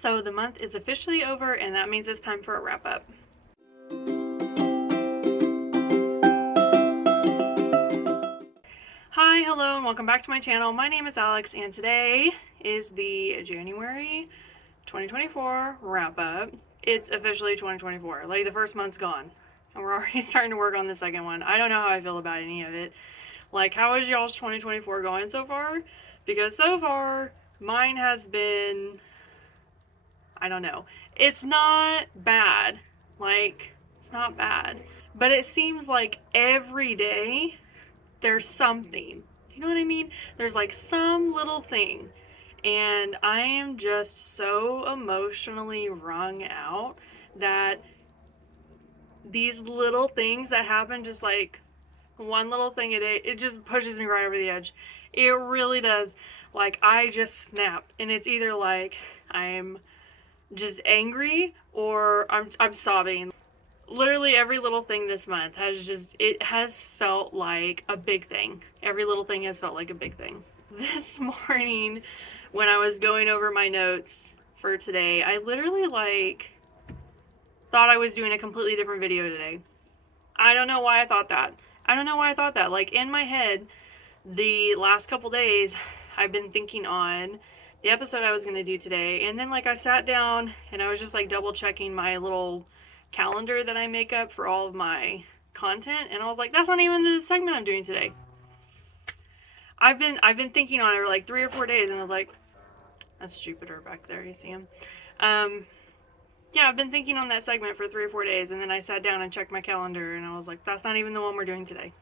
So the month is officially over, and that means it's time for a wrap up. Hi, hello, and welcome back to my channel. My name is Alex, and today is the January 2024 wrap up. It's officially 2024. Like, the first month's gone, and we're already starting to work on the second one. I don't know how I feel about any of it. Like, how is y'all's 2024 going so far? Because so far, mine has been, I don't know. It's not bad. Like, it's not bad. But it seems like every day there's something. You know what I mean? There's like some little thing. And I am just so emotionally wrung out that these little things that happen, just like one little thing a day, it just pushes me right over the edge. It really does. Like, I just snapped. And it's either like I'm just angry or I'm sobbing. Literally every little thing this month has felt like a big thing. Every little thing has felt like a big thing. This morning when I was going over my notes for today, I literally like thought I was doing a completely different video today. I don't know why I thought that. I don't know why I thought that. Like, in my head, the last couple days, I've been thinking on the episode I was going to do today, and then like I sat down and I was just like double checking my little calendar that I make up for all of my content, and I was like, that's not even the segment I'm doing today. I've been thinking on it for like 3 or 4 days, and I was like, that's Jupiter back there, you see him? Yeah, I've been thinking on that segment for 3 or 4 days, and then I sat down and checked my calendar, and I was like, that's not even the one we're doing today.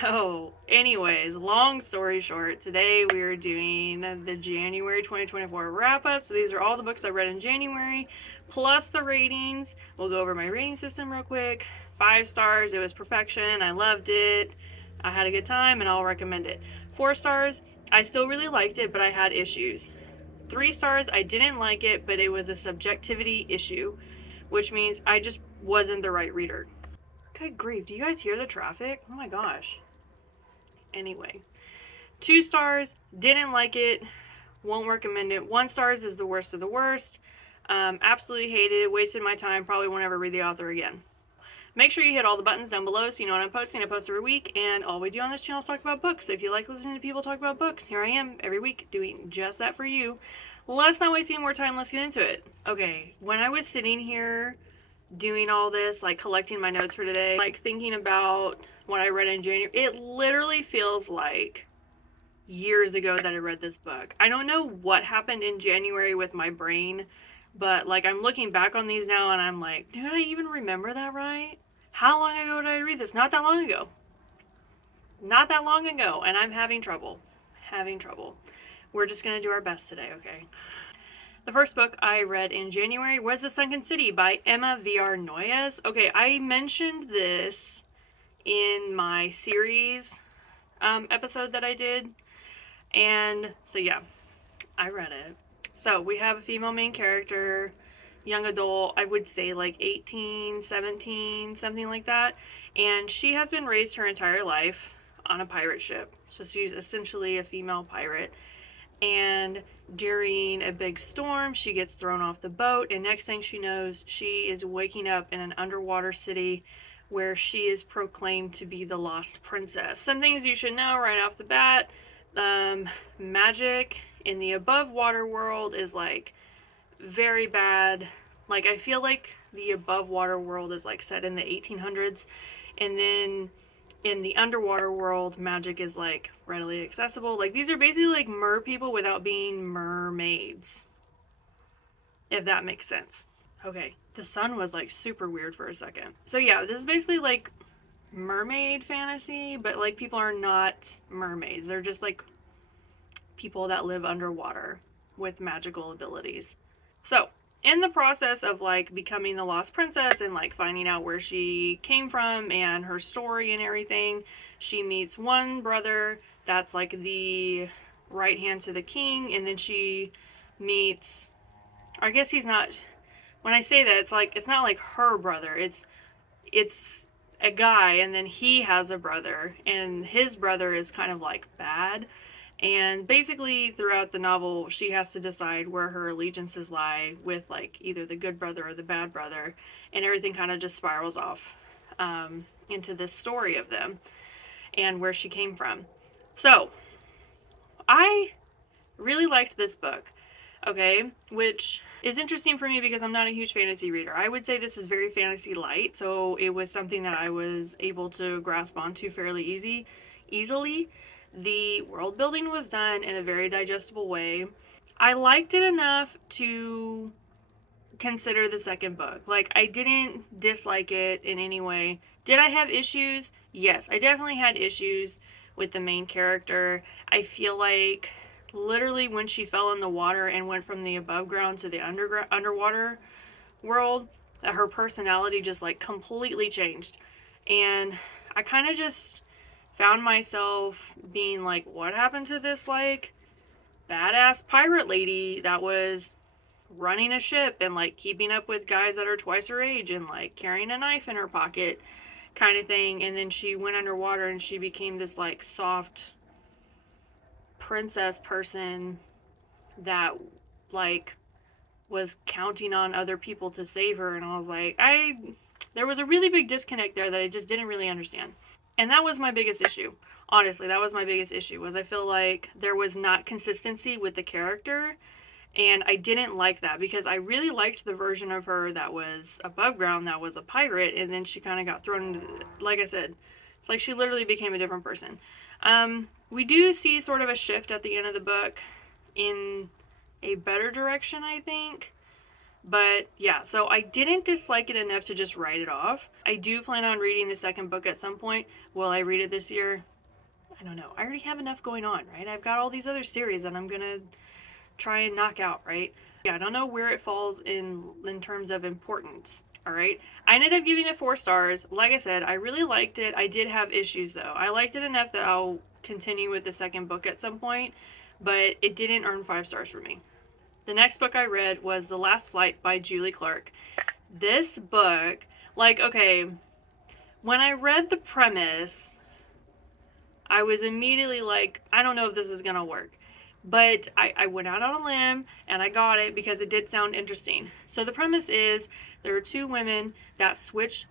So, anyways, long story short, today we are doing the January 2024 wrap-up. So these are all the books I read in January, plus the ratings. We'll go over my rating system real quick. 5 stars, it was perfection. I loved it. I had a good time, and I'll recommend it. 4 stars, I still really liked it, but I had issues. 3 stars, I didn't like it, but it was a subjectivity issue, which means I just wasn't the right reader. Good grief, do you guys hear the traffic? Oh my gosh. Anyway, 2 stars, didn't like it, won't recommend it. 1 stars is the worst of the worst. Absolutely hated it, wasted my time, probably won't ever read the author again. Make sure you hit all the buttons down below so you know when I'm posting. I post every week, and all we do on this channel is talk about books. So if you like listening to people talk about books, here I am every week doing just that for you. Let's not waste any more time, let's get into it. Okay, when I was sitting here doing all this, like collecting my notes for today, like thinking about what I read in January, it literally feels like years ago that I read this book. I don't know what happened in January with my brain, but like I'm looking back on these now and I'm like, did I even remember that right? How long ago did I read this? Not that long ago. Not that long ago, and I'm having trouble. We're just gonna do our best today, okay? The first book I read in January was The Sunken City by Emma V.R. Noyes. Okay, I mentioned this in my series episode that I did. And so yeah, I read it. So we have a female main character, young adult, I would say like 18, 17, something like that. And she has been raised her entire life on a pirate ship. So she's essentially a female pirate. And during a big storm, she gets thrown off the boat, and next thing she knows, she is waking up in an underwater city where she is proclaimed to be the lost princess. Some things you should know right off the bat: magic in the above water world is like very bad. Like, I feel like the above water world is like set in the 1800s, and then in the underwater world, magic is like readily accessible. Like, these are basically like mer people without being mermaids, if that makes sense. Okay, the sun was like super weird for a second. So yeah, this is basically like mermaid fantasy, but like people are not mermaids. They're just like people that live underwater with magical abilities. So in the process of like becoming the lost princess and like finding out where she came from and her story and everything, she meets one brother that's like the right hand to the king, and then she meets, I guess he's not, when I say that, it's like, it's not like her brother, it's a guy, and then he has a brother, and his brother is kind of like bad, And basically throughout the novel, she has to decide where her allegiances lie with like either the good brother or the bad brother, and everything kind of just spirals off into this story of them and where she came from. So I really liked this book, okay, which is interesting for me because I'm not a huge fantasy reader. I would say this is very fantasy light, so it was something that I was able to grasp onto fairly easily. The world building was done in a very digestible way. I liked it enough to consider the second book. Like, I didn't dislike it in any way. Did I have issues? Yes, I definitely had issues with the main character. I feel like literally when she fell in the water and went from the above ground to the underwater world, that her personality just like completely changed. And I kind of just found myself being like, what happened to this like badass pirate lady that was running a ship and like keeping up with guys that are twice her age and like carrying a knife in her pocket kind of thing? And then she went underwater and she became this like soft princess person that like was counting on other people to save her. And I was like, there was a really big disconnect there that I just didn't really understand. And that was my biggest issue. Honestly, that was my biggest issue, was I feel like there was not consistency with the character. And I didn't like that because I really liked the version of her that was above ground, that was a pirate. And then she kind of got thrown into, like I said, it's like she literally became a different person. We do see sort of a shift at the end of the book in a better direction, I think. But yeah, so I didn't dislike it enough to just write it off. I do plan on reading the second book at some point. Will I read it this year? I don't know. I already have enough going on, right? I've got all these other series that I'm gonna try and knock out, right? Yeah, I don't know where it falls in terms of importance, all right? I ended up giving it 4 stars. Like I said, I really liked it. I did have issues, though. I liked it enough that I'll continue with the second book at some point, but it didn't earn 5 stars for me. The next book I read was The Last Flight by Julie Clark. This book, like, okay, when I read the premise, I was immediately like, I don't know if this is gonna work. But I went out on a limb and I got it because it did sound interesting. So the premise is there are 2 women that switch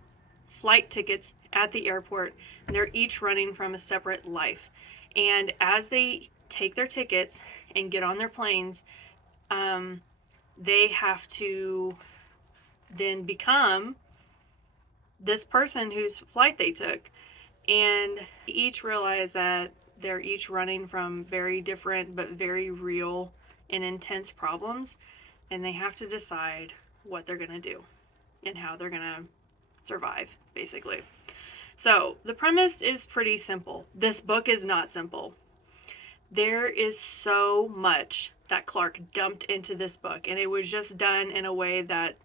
flight tickets at the airport. And they're each running from a separate life. And as they take their tickets and get on their planes, they have to then become this person whose flight they took. And each realize that they're each running from very different but very real and intense problems, and they have to decide what they're gonna do and how they're gonna survive, basically. So the premise is pretty simple. This book is not simple. There is so much that Clark dumped into this book, and it was just done in a way that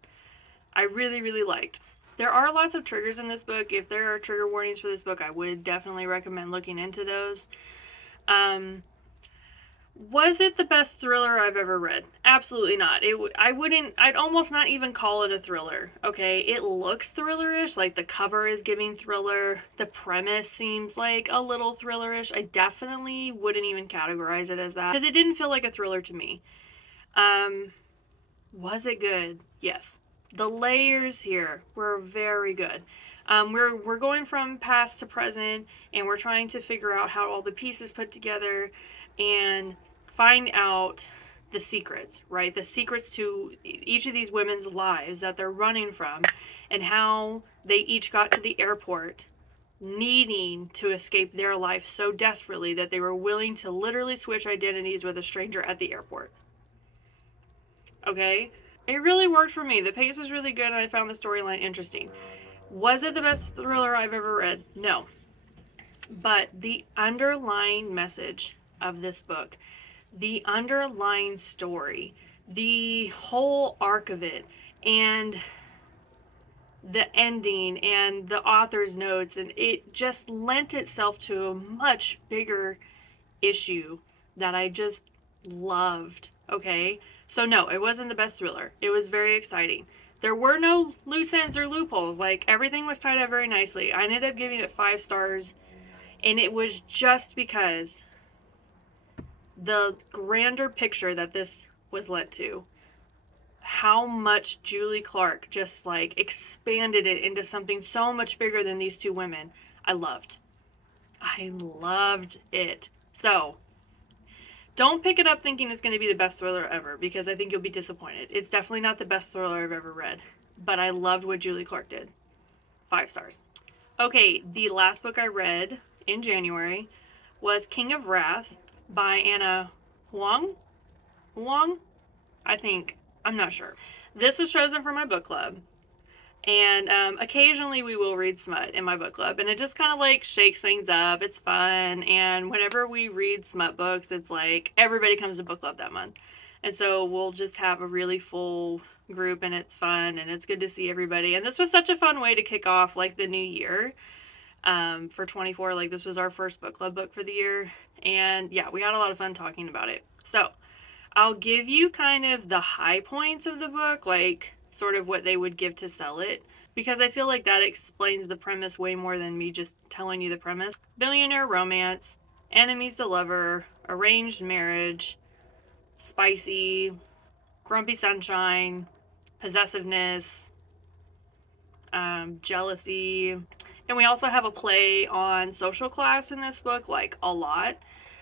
I really, really liked. There are lots of triggers in this book. If there are trigger warnings for this book, I would definitely recommend looking into those. Was it the best thriller I've ever read? Absolutely not. I'd almost not even call it a thriller. Okay, it looks thrillerish, like the cover is giving thriller. The premise seems like a little thrillerish. I definitely wouldn't even categorize it as that because it didn't feel like a thriller to me. Was it good? Yes. The layers here were very good. We're going from past to present, and we're trying to figure out how all the pieces put together and find out the secrets, right? The secrets to each of these women's lives that they're running from, and how they each got to the airport needing to escape their life so desperately that they were willing to literally switch identities with a stranger at the airport. Okay? It really worked for me. The pace was really good, and I found the storyline interesting. Was it the best thriller I've ever read? No. But the underlying message of this book, the underlying story, the whole arc of it, and the ending, and the author's notes, and it just lent itself to a much bigger issue that I just loved, okay? So no, it wasn't the best thriller. It was very exciting. There were no loose ends or loopholes. Like, everything was tied up very nicely. I ended up giving it 5 stars, and it was just because the grander picture that this was lent to, how much Julie Clark just like expanded it into something so much bigger than these two women, I loved it. So don't pick it up thinking it's going to be the best thriller ever, because I think you'll be disappointed. It's definitely not the best thriller I've ever read, but I loved what Julie Clark did. 5 stars. Okay, the last book I read in January was King of Wrath by Anna Huang? I think. I'm not sure. This was chosen for my book club. And occasionally we will read smut in my book club, and it just kind of like shakes things up. It's fun, and whenever we read smut books, it's like everybody comes to book club that month, and so we'll just have a really full group, and it's fun, and it's good to see everybody. And this was such a fun way to kick off like the new year for 24. Like, this was our first book club book for the year, and yeah, we had a lot of fun talking about it. So I'll give you kind of the high points of the book, like sort of what they would give to sell it, because I feel like that explains the premise way more than me just telling you the premise. Billionaire romance, enemies to lover, arranged marriage, spicy, grumpy sunshine, possessiveness, jealousy. And we also have a play on social class in this book, like a lot,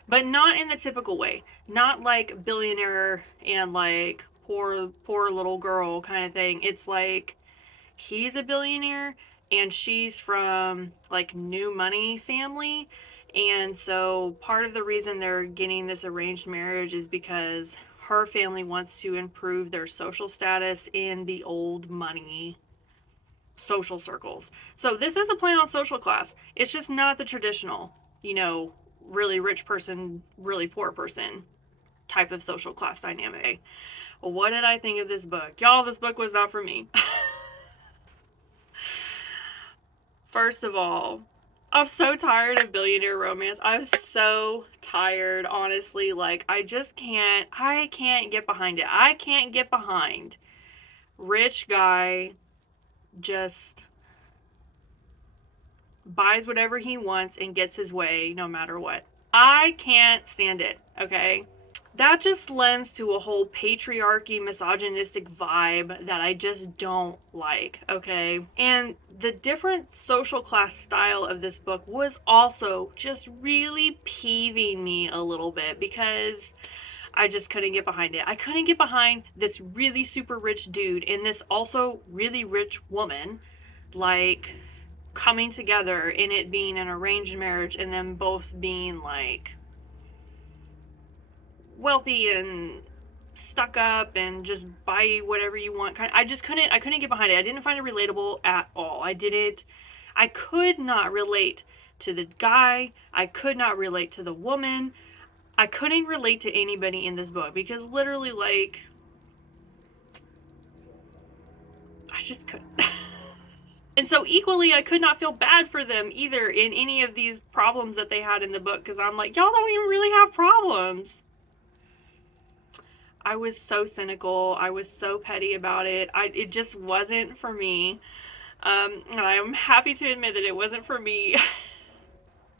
but not in the typical way. Not like billionaire and like poor little girl kind of thing. It's like he's a billionaire and she's from like new money family, and so part of the reason they're getting this arranged marriage is because her family wants to improve their social status in the old money social circles. So this is a play on social class. It's just not the traditional, you know, really rich person, really poor person type of social class dynamic. What did I think of this book? Y'all, this book was not for me. First of all, I'm so tired of billionaire romance. I'm so tired, honestly. Like, I can't get behind it. I can't get behind rich guy just buys whatever he wants and gets his way no matter what. I can't stand it, okay? That just lends to a whole patriarchy, misogynistic vibe that I just don't like, okay? And the different social class style of this book was also just really peeving me a little bit, because I just couldn't get behind it. I couldn't get behind this really super rich dude and this also really rich woman, like, coming together and it being an arranged marriage and them both being like wealthy and stuck up and just buy whatever you want. I couldn't get behind it. I didn't find it relatable at all. I could not relate to the guy. I could not relate to the woman. I couldn't relate to anybody in this book, because literally, like, I just couldn't. And so equally, I could not feel bad for them either in any of these problems that they had in the book, because I'm like, y'all don't even really have problems. I was so cynical. I was so petty about it. It just wasn't for me. And I'm happy to admit that it wasn't for me.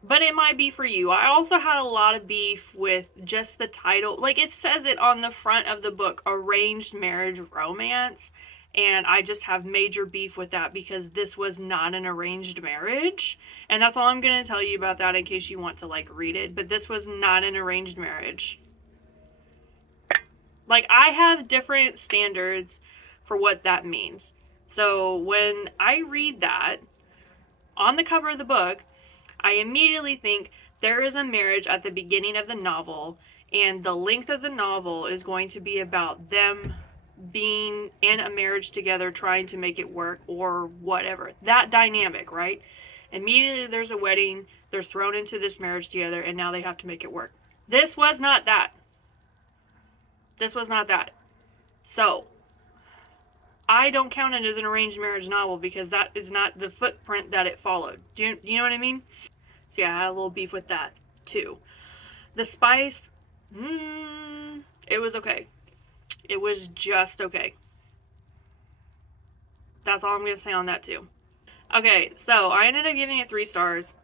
But it might be for you. I also had a lot of beef with just the title. Like, it says it on the front of the book, arranged marriage romance. And I just have major beef with that, because this was not an arranged marriage. And that's all I'm going to tell you about that in case you want to, like, read it. But this was not an arranged marriage. Like, I have different standards for what that means. So when I read that on the cover of the book, I immediately think there is a marriage at the beginning of the novel, and the length of the novel is going to be about them being in a marriage together, trying to make it work or whatever. That dynamic, right? Immediately there's a wedding, they're thrown into this marriage together, and now they have to make it work. This was not that. This was not that. So, I don't count it as an arranged marriage novel, because that is not the footprint that it followed. Do you know what I mean? So yeah, I had a little beef with that too. The spice, it was okay. It was just okay. That's all I'm going to say on that too. Okay, so I ended up giving it 3 stars.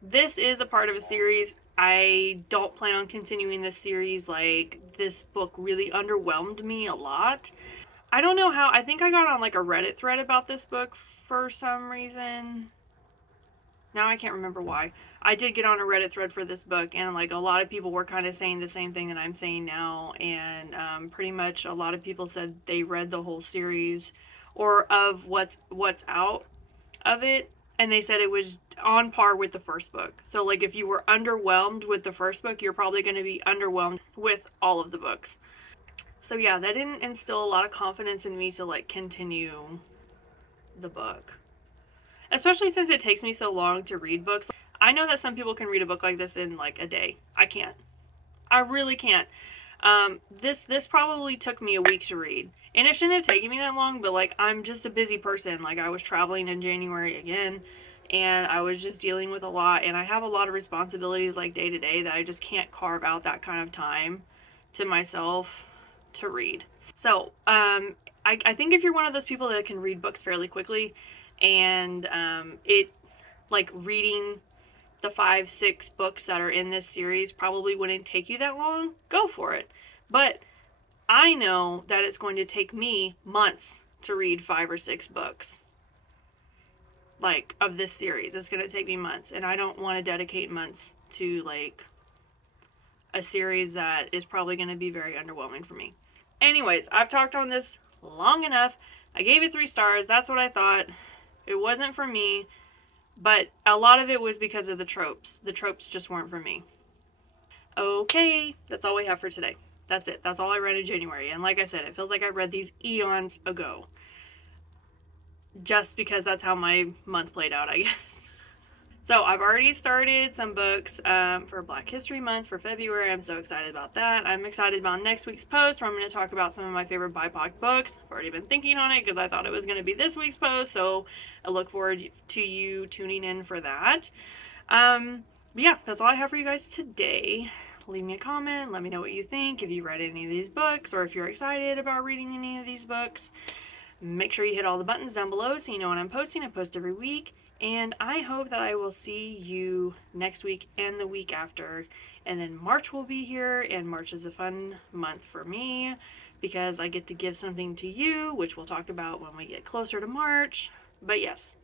This is a part of a series. I don't plan on continuing this series. Like, this book really underwhelmed me a lot. I don't know how. I think I got on like a Reddit thread about this book for some reason. Now I can't remember why. I did get on a Reddit thread for this book, and like a lot of people were kind of saying the same thing that I'm saying now, and pretty much a lot of people said they read the whole series or of what's out of it, and they said it was on par with the first book. So like if you were underwhelmed with the first book, you're probably going to be underwhelmed with all of the books. So yeah, that didn't instill a lot of confidence in me to like continue the book. Especially since it takes me so long to read books. I know that some people can read a book like this in like a day. I can't. I really can't. This probably took me a week to read. And it shouldn't have taken me that long, but like I'm just a busy person. Like I was traveling in January again, and I was just dealing with a lot, and I have a lot of responsibilities like day to day that I just can't carve out that kind of time to myself to read. So, I think if you're one of those people that can read books fairly quickly, and it like reading the 5-6 books that are in this series probably wouldn't take you that long, go for it. But I know that it's going to take me months to read 5 or 6 books like of this series. It's going to take me months, and I don't want to dedicate months to like a series that is probably going to be very underwhelming for me. Anyways, I've talked on this long enough. I gave it 3 stars. That's what I thought. It wasn't for me, but a lot of it was because of the tropes. The tropes just weren't for me. Okay, that's all we have for today. That's it. That's all I read in January. And like I said, it feels like I read these eons ago. Just because that's how my month played out, I guess. So I've already started some books for Black History Month for February. I'm so excited about that. I'm excited about next week's post where I'm going to talk about some of my favorite BIPOC books. I've already been thinking on it because I thought it was going to be this week's post, so I look forward to you tuning in for that. But yeah, that's all I have for you guys today. Leave me a comment. Let me know what you think, if you read any of these books, or if you're excited about reading any of these books. Make sure you hit all the buttons down below so you know when I'm posting. I post every week. And I hope that I will see you next week and the week after. And then March will be here, and March is a fun month for me because I get to give something to you, which we'll talk about when we get closer to March. But yes,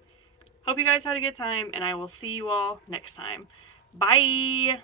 hope you guys had a good time, and I will see you all next time. Bye!